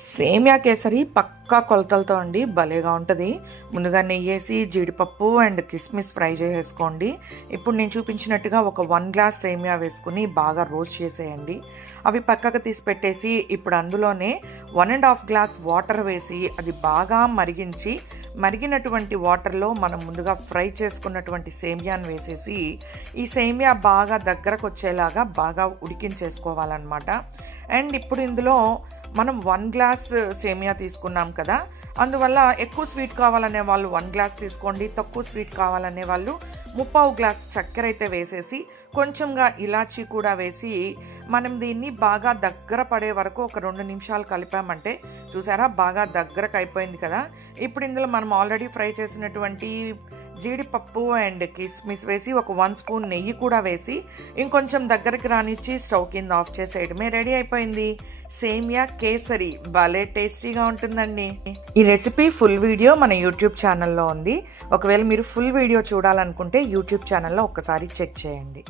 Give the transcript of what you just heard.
సేమియా కేసరి పక్కా కొలతలతో అండి భలేగా ఉంటుంది. ముందుగా నెయ్యి వేసి జీడిపప్పు అండ్ కిస్మిస్ ఫ్రై చేసేసుకోండి. ఇప్పుడు నేను చూపించినట్టుగా ఒక వన్ గ్లాస్ సేమియా వేసుకుని బాగా రోస్ట్ చేసేయండి. అవి పక్కకు తీసి పెట్టేసి ఇప్పుడు అందులోనే one and half glass water వేసి అది బాగా మరిగించి మరిగినటువంటి వాటర్లో మనం ముందుగా ఫ్రై చేసుకున్నటువంటి సేమియాను వేసేసి ఈ సేమియా బాగా దగ్గరకు వచ్చేలాగా బాగా ఉడికించేసుకోవాలన్నమాట. అండ్ ఇప్పుడు ఇందులో మనం వన్ గ్లాస్ సేమియా తీసుకున్నాం కదా అందువల్ల ఎక్కువ స్వీట్ కావాలనే వాళ్ళు వన్ గ్లాస్ తీసుకోండి తక్కువ స్వీట్ కావాలనే వాళ్ళు ముప్పావు గ్లాస్ చక్కెర అయితే వేసేసి కొంచెంగా ఇలాచీ కూడా వేసి మనం దీన్ని బాగా దగ్గర పడే వరకు ఒక రెండు నిమిషాలు కలిపామంటే చూసారా? బాగా దగ్గరకు అయిపోయింది కదా. ఇప్పుడు ఇందులో మనం ఆల్రెడీ ఫ్రై చేసినటువంటి జీడిపప్పు అండ్ కిస్మిస్ వేసి ఒక వన్ స్పూన్ నెయ్యి కూడా వేసి ఇంకొంచెం దగ్గరికి రానిచ్చి స్టవ్ కింద ఆఫ్ చేసేయడమే రెడీ అయిపోయింది. సేమియా కేసరి భలే టేస్టీగా ఉంటుందండి. ఈ రెసిపీ ఫుల్ వీడియో మన యూట్యూబ్ ఛానల్లో ఉంది. ఒకవేళ మీరు ఫుల్ వీడియో చూడాలనుకుంటే యూట్యూబ్ ఛానల్లో ఒక్కసారి చెక్ చేయండి.